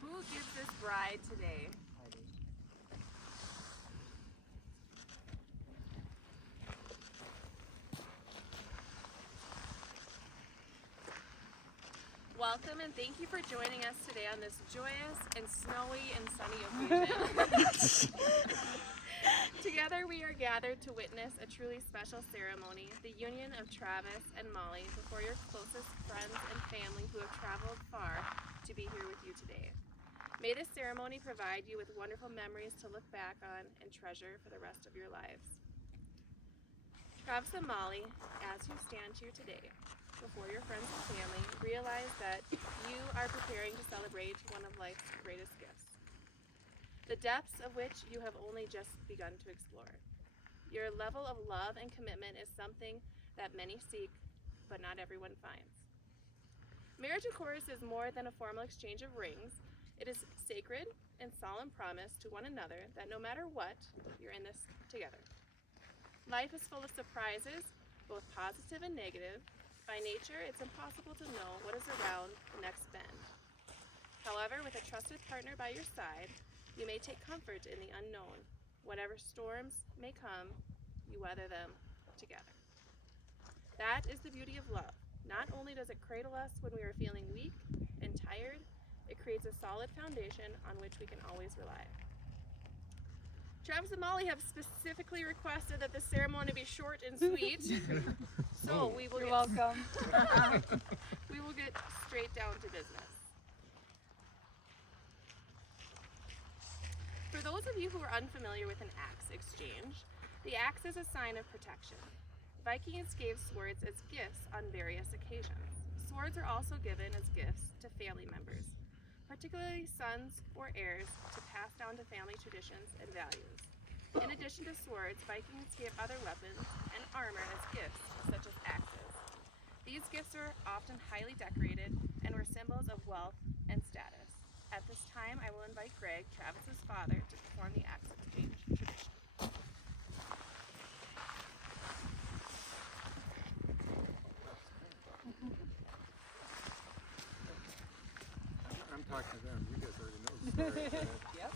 Who gives this bride today? Welcome and thank you for joining us today on this joyous and snowy and sunny occasion. Together we are gathered to witness a truly special ceremony, the union of Travis and Molly before your closest friends and family who have traveled far to be here with you today. May this ceremony provide you with wonderful memories to look back on and treasure for the rest of your lives. Travis and Molly, as you stand here today, before your friends and family, realize that you are preparing to celebrate one of life's greatest gifts, the depths of which you have only just begun to explore. Your level of love and commitment is something that many seek, but not everyone finds. Marriage, of course, is more than a formal exchange of rings. It is sacred and solemn promise to one another that no matter what, you're in this together. Life is full of surprises, both positive and negative. By nature, it's impossible to know what is around the next bend. However, with a trusted partner by your side, you may take comfort in the unknown. Whatever storms may come, you weather them together. That is the beauty of love. Not only does it cradle us when we are feeling weak and tired, it creates a solid foundation on which we can always rely. Travis and Molly have specifically requested that the ceremony be short and sweet, so we will welcome. We will get straight down to business. For those of you who are unfamiliar with an axe exchange, the axe is a sign of protection. Vikings gave swords as gifts on various occasions. Swords are also given as gifts to family members, particularly sons or heirs, to pass down to family traditions and values. In addition to swords, Vikings gave other weapons and armor as gifts, such as axes. These gifts are often highly decorated and were symbols of wealth and status. At this time, I will invite Greg, Travis's father, to perform the axe exchange tradition. I'm talking to them. You guys already know the story. Yep.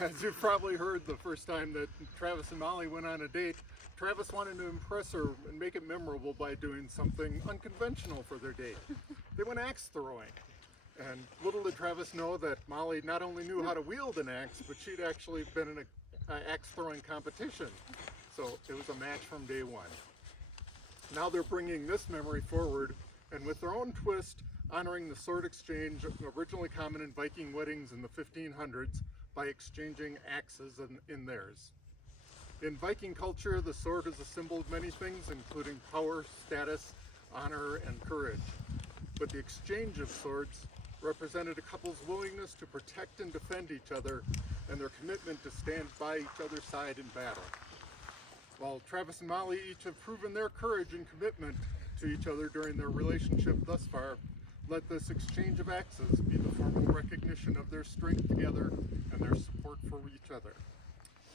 As you've probably heard, the first time that Travis and Molly went on a date, Travis wanted to impress her and make it memorable by doing something unconventional for their date. They went axe throwing. And little did Travis know that Molly not only knew how to wield an axe, but she'd actually been in an axe throwing competition. So it was a match from day one. Now they're bringing this memory forward, and with their own twist, honoring the sword exchange originally common in Viking weddings in the 1500s by exchanging axes in theirs. In Viking culture, the sword is a symbol of many things, including power, status, honor, and courage. But the exchange of swords represented a couple's willingness to protect and defend each other and their commitment to stand by each other's side in battle. While Travis and Molly each have proven their courage and commitment to each other during their relationship thus far, let this exchange of axes be the formal recognition of their strength together and their support for each other.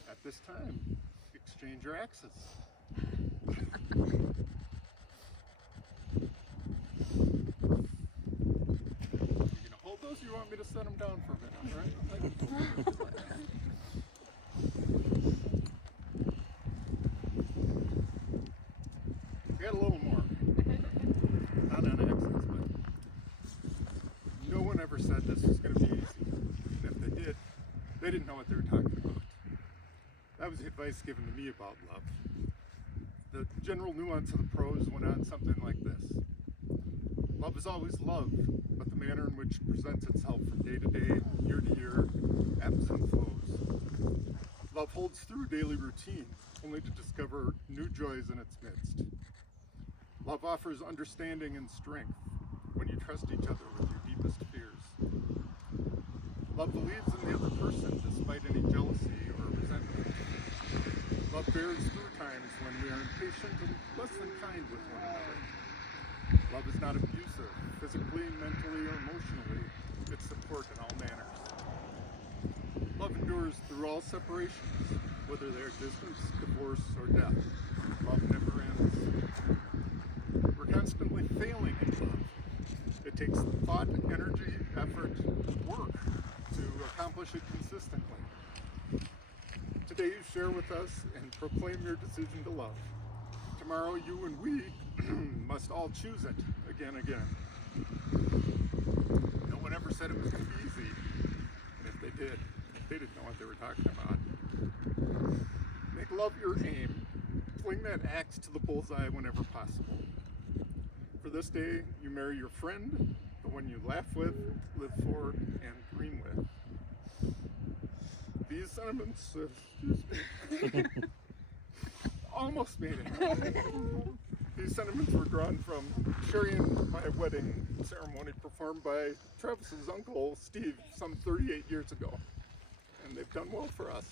At this time, exchange your axes. You gonna hold those, or you want me to set them down for a minute? All right? I got a little more. Not on axes, but no one ever said this was going to be easy. And if they did, they didn't know what they were talking about. That was the advice given to me about love. The general nuance of the prose went on something like this. Love is always love, but the manner in which it presents itself from day to day, year to year, ebbs and flows. Love holds through daily routine, only to discover new joys in its midst. Love offers understanding and strength when you trust each other with your deepest fears. Love believes in the other person despite any jealousy or resentment. Love bears through times when we are impatient and less than kind with one another. Love is not abusive, physically, mentally, or emotionally. It's support in all manners. Love endures through all separations, whether they are distance, divorce, or death. Love never ends. We're constantly failing in love. It takes thought, energy, effort, work to accomplish it consistently. Today you share with us and proclaim your decision to love. Tomorrow you and we must all choose it again. No one ever said it was going to be easy. And if they did, they didn't know what they were talking about. Make love your aim. Fling that axe to the bullseye whenever possible. For this day, you marry your friend, the one you laugh with, live for, and dream with. These sentiments, almost made it. These sentiments were drawn from Sherry and my wedding ceremony performed by Travis's uncle, Steve, some 38 years ago. And they've done well for us.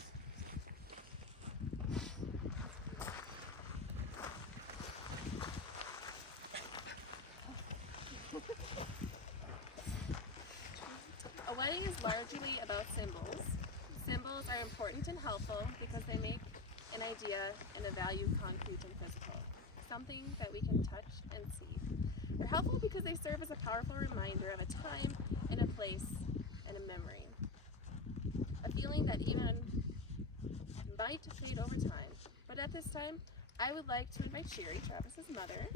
A wedding is largely about symbols. Symbols are important and helpful because they make an idea and a value concrete and physical, something that we can touch and see. They're helpful because they serve as a powerful reminder of a time and a place and a memory. A feeling that even might fade over time. But at this time, I would like to invite Sherry, Travis's mother.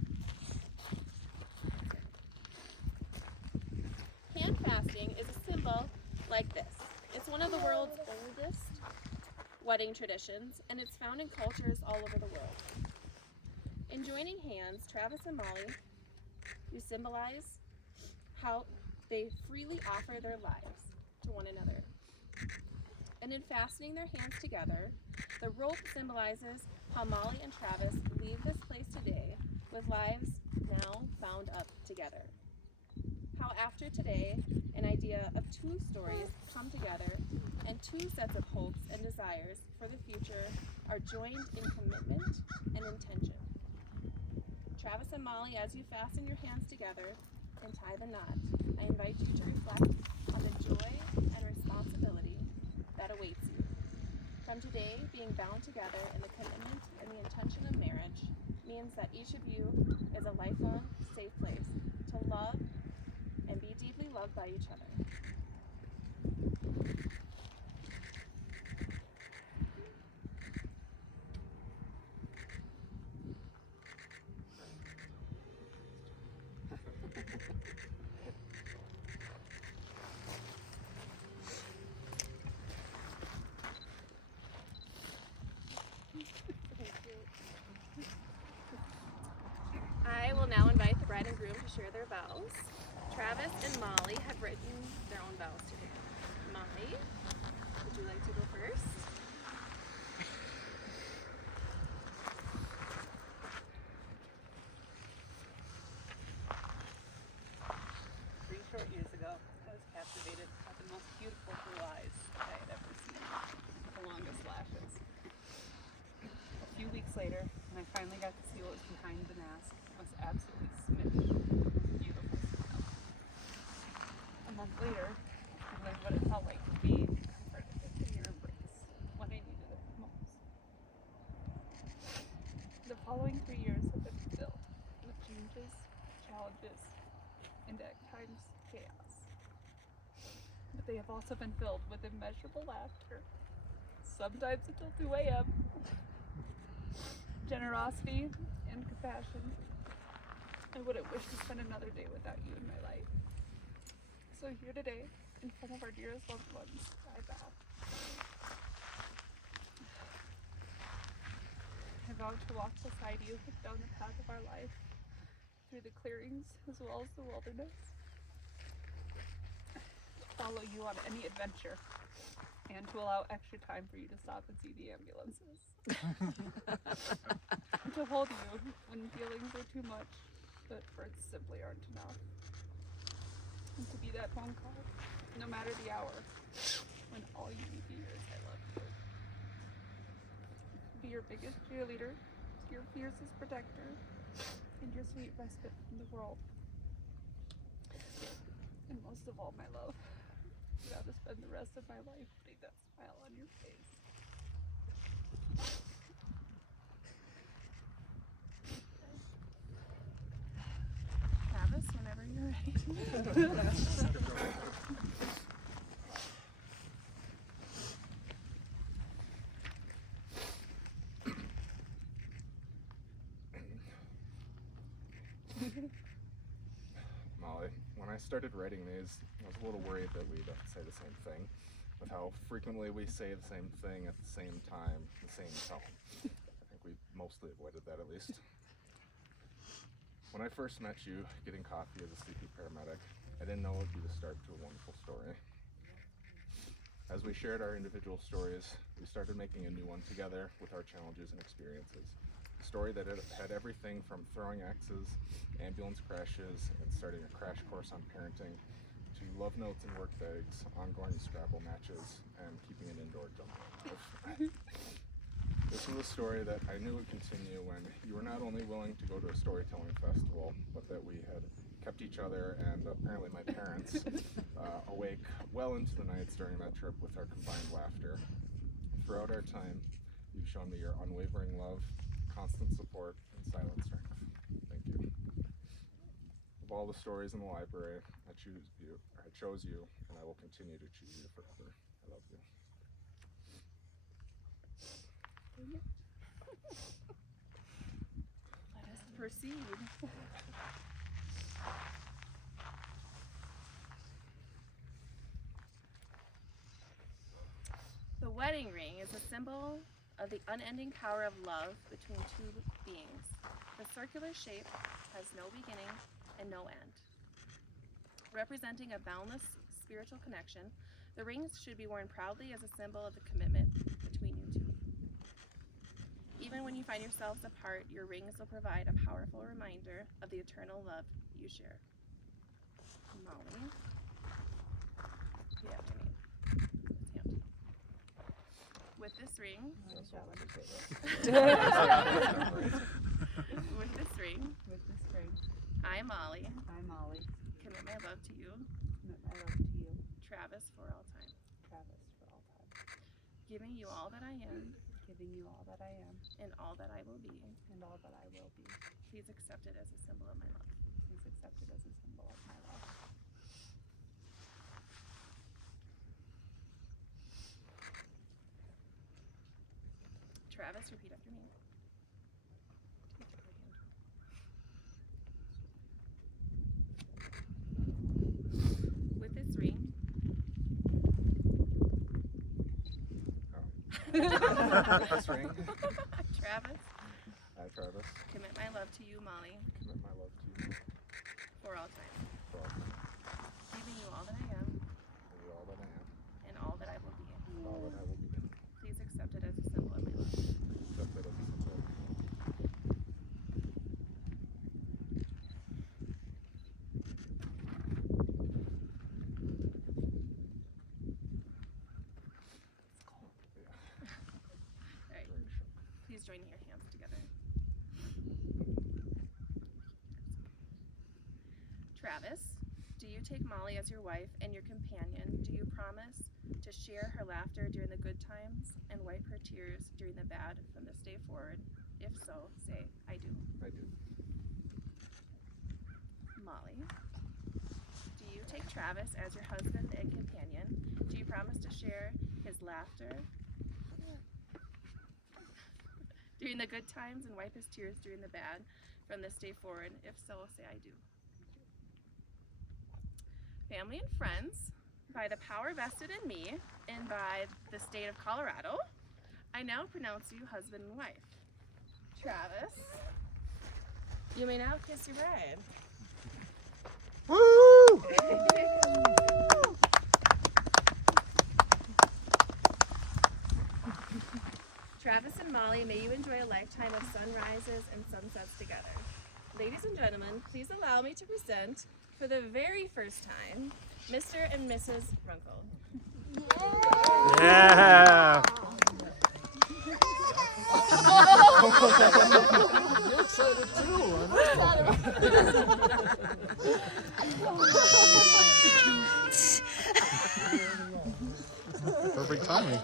Hand fasting is a symbol like this. It's one of the world's oldest wedding traditions, and it's found in cultures all over the world. In joining hands, Travis and Molly, you symbolize how they freely offer their lives to one another. And in fastening their hands together, the rope symbolizes how Molly and Travis leave this place today with lives now bound up together. How after today, an idea of two stories come together and two sets of hopes and desires for the future are joined in commitment and intention. Travis and Molly, as you fasten your hands together and tie the knot, I invite you to reflect on the joy and responsibility that awaits you. From today, being bound together in the commitment and the intention of marriage means that each of you is a lifelong, safe place to love and be deeply loved by each other. I will now invite the bride and groom to share their vows. Travis and Molly have written their own vows today. Molly, would you like to go first? 3 short years ago, I was captivated by the most beautiful blue eyes I had ever seen, with the longest lashes. A few weeks later, when I finally got to see what was behind the mask, I was absolutely smitten with the most beautiful smile. A month later, I learned what it felt like to be comforted in your embrace when I needed it most. The following 3 years have been filled with changes, challenges, and at times chaos. But they have also been filled with immeasurable laughter, sometimes until 2 a.m., generosity, and compassion. I wouldn't wish to spend another day without you in my life. So here today, in front of our dearest loved ones, I vow. I vow to walk beside you down the path of our life, through the clearings as well as the wilderness, to follow you on any adventure, and to allow extra time for you to stop and see the ambulances. To hold you when feelings are too much, but words simply aren't enough. And to be that phone call, no matter the hour, when all you need to hear is I love you. Be your biggest cheerleader, your fiercest protector, and your sweet respite from the world. And most of all, my love, I'd rather spend the rest of my life putting that smile on your face. Travis, whenever you're ready. Molly, when I started writing these, I was a little worried that we'd say the same thing, with how frequently we say the same thing at the same time, the same tone. I think we mostly avoided that, at least. When I first met you, getting coffee as a sleepy paramedic, I didn't know it would be the start to a wonderful story. As we shared our individual stories, we started making a new one together with our challenges and experiences. A story that had everything from throwing axes, ambulance crashes, and starting a crash course on parenting, to love notes and work bags, ongoing Scrabble matches, and keeping an indoor jump life. This was a story that I knew would continue when you were not only willing to go to a storytelling festival, but that we had kept each other and apparently my parents awake well into the nights during that trip with our combined laughter. Throughout our time, you've shown me your unwavering love, constant support, and silent strength. Thank you. Of all the stories in the library, I chose you, and I will continue to choose you forever. I love you. Let us proceed. The wedding ring is a symbol of the unending power of love between two beings. The circular shape has no beginning and no end. Representing a boundless spiritual connection, the rings should be worn proudly as a symbol of the commitment between you two. Even when you find yourselves apart, your rings will provide a powerful reminder of the eternal love you share. Molly, you have your name. It's empty. With this ring, With this ring, I, Molly, I, Molly, commit my love to you, commit my love to you, Travis, for all time. Travis, for all time. Giving you all that I am Giving you all that I am and all that I will be. and all that I will be. Please accept it as a symbol of my love. Please accept it as a symbol of my love. Travis, repeat after me. With this ring, This ring, Travis, I, Travis, commit my love to you, Molly, commit my love to you for all time. for all time. Giving you all that I am Give you all that I am and all that I will be. and all that I will be. Please accept it as a symbol of my love. Accept it as a symbol. All right, Ring shook. please join your hands together. Travis, do you take Molly as your wife and your companion? Do you promise to share her laughter during the good times and wipe her tears during the bad from this day forward? If so, say, I do. I do. Molly, do you take Travis as your husband and companion? Do you promise to share his laughter during the good times and wipe his tears during the bad from this day forward? If so, say, I do. Family and friends, by the power vested in me and by the state of Colorado, I now pronounce you husband and wife. Travis, you may now kiss your bride. Woo! Travis and Molly, may you enjoy a lifetime of sunrises and sunsets together. ladies and gentlemen, please allow me to present, for the very first time, Mr. and Mrs. Runkle. Yeah. You're excited too. Perfect timing.